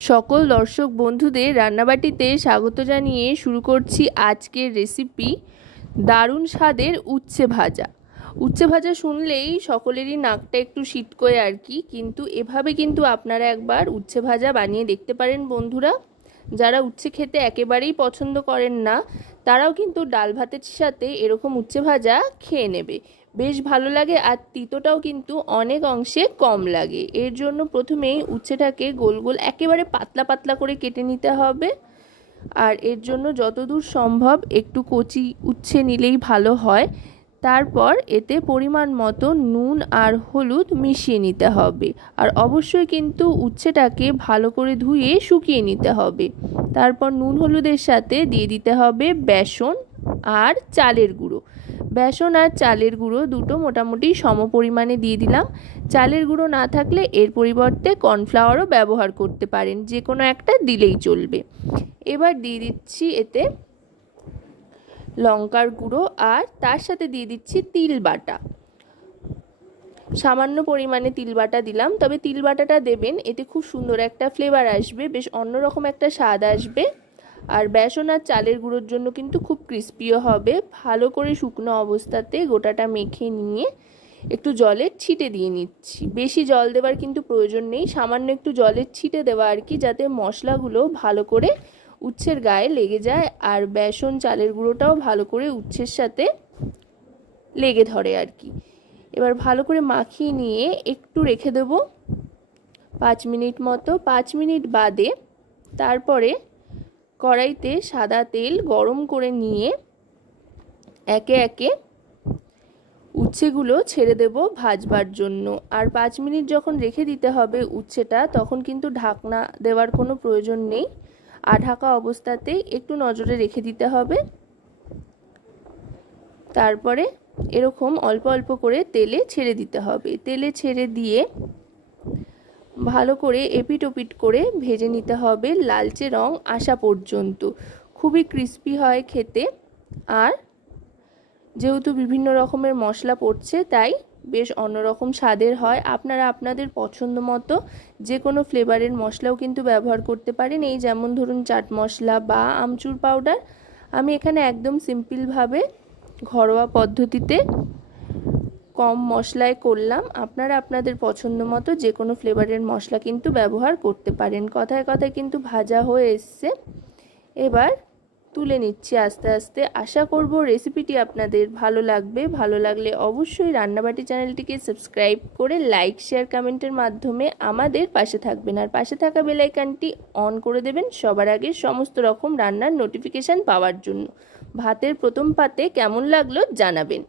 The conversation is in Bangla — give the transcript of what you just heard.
সকল দর্শক বন্ধুদের রান্নাবাটিতে স্বাগত জানিয়ে শুরু করছি আজকের রেসিপি দারুণ স্বাদের উচ্ছে ভাজা। উচ্ছে ভাজা শুনলেই সকলেরই নাকটা একটু সিটকোয় আর কি, কিন্তু এভাবে কিন্তু আপনারা একবার উচ্ছে ভাজা বানিয়ে দেখতে পারেন বন্ধুরা। যারা উচ্ছে খেতে একেবারেই পছন্দ করেন না তারাও কিন্তু ডাল ভাতের সাথে এরকম উচ্ছে ভাজা খেয়ে নেবে, বেশ ভালো লাগে। আর তিতোটাও কিন্তু অনেক অংশে কম লাগে। এর জন্য প্রথমেই উচ্ছেটাকে গোল গোল একেবারে পাতলা পাতলা করে কেটে নিতে হবে। আর এর জন্য যতদূর সম্ভব একটু কচি উচ্ছে নিলেই ভালো হয়। তারপর এতে পরিমাণ মতো নুন আর হলুদ মিশিয়ে নিতে হবে। আর অবশ্যই কিন্তু উচ্ছেটাকে ভালো করে ধুয়ে শুকিয়ে নিতে হবে। তারপর নুন হলুদের সাথে দিয়ে দিতে হবে বেসন আর চালের গুঁড়ো। বেসন আর চালের গুঁড়ো দুটো মোটামুটি সম পরিমাণে দিয়ে দিলাম। চালের গুঁড়ো না থাকলে এর পরিবর্তে কর্নফ্লাওয়ারও ব্যবহার করতে পারেন, যে কোনো একটা দিলেই চলবে। এবার দিয়ে দিচ্ছি এতে লঙ্কার গুঁড়ো আর তার সাথে দিয়ে দিচ্ছি তিল বাটা। সামান্য পরিমাণে তিল বাটা দিলাম, তবে তিল বাটাটা দেবেন, এতে খুব সুন্দর একটা ফ্লেভার আসবে, বেশ অন্যরকম একটা স্বাদ আসবে। আর বেসন আর চালের গুঁড়োর জন্য কিন্তু খুব ক্রিস্পিও হবে। ভালো করে শুকনো অবস্থাতে গোটাটা মেখে নিয়ে একটু জলের ছিটে দিয়ে নিচ্ছি। বেশি জল দেওয়ার কিন্তু প্রয়োজন নেই, সামান্য একটু জলের ছিটে দেওয়া আর কি, যাতে মশলাগুলো ভালো করে উচ্ছের গায়ে লেগে যায় আর বেসন চালের গুঁড়োটাও ভালো করে উচ্ছের সাথে লেগে ধরে আর কি। এবার ভালো করে মাখিয়ে নিয়ে একটু রেখে দেব 5 মিনিট মতো। 5 মিনিট বাদে তারপরে কড়াইতে সাদা তেল গরম করে নিয়ে একে একে উচ্ছেগুলো ছেড়ে দেব ভাজবার জন্য। আর 5 মিনিট যখন রেখে দিতে হবে উচ্ছেটা, তখন কিন্তু ঢাকনা দেওয়ার কোনো প্রয়োজন নেই। আঢাকা অবস্থাতেই একটু নজরে রেখে দিতে হবে। তারপরে এরকম অল্প অল্প করে তেলে ছেড়ে দিতে হবে। তেলে ছেড়ে দিয়ে ভালো করে এপিট ওপিট করে ভেজে নিতে হবে লালচে রং আসা পর্যন্ত। খুবই ক্রিস্পি হয় খেতে। আর যেহেতু বিভিন্ন রকমের মশলা পড়ছে তাই বেশ অন্যরকম স্বাদের হয়। আপনারা আপনাদের পছন্দ মতো যে কোনো ফ্লেভারের মশলাও কিন্তু ব্যবহার করতে পারেন, এই যেমন ধরুন চাট মশলা বা আমচুর পাউডার। আমি এখানে একদম সিম্পলভাবে ঘরোয়া পদ্ধতিতে কম মশলায় করলাম। আপনারা আপনাদের পছন্দ মতো যে কোনো ফ্লেভারের মশলা কিন্তু ব্যবহার করতে পারেন। কথায় কথায় কিন্তু ভাজা হয়ে এসছে। এবার তুলে নিচ্ছি আস্তে আস্তে। আশা করব রেসিপিটি আপনাদের ভালো লাগবে। ভালো লাগলে অবশ্যই রান্নাবাটি চ্যানেলটিকে সাবস্ক্রাইব করে লাইক শেয়ার কমেন্টের মাধ্যমে আমাদের পাশে থাকবেন। আর পাশে থাকা বেল আইকনটি অন করে দেবেন সবার আগে সমস্ত রকম রান্নার নোটিফিকেশান পাওয়ার জন্য। ভাতের প্রথম পাতে কেমন লাগলো জানাবেন।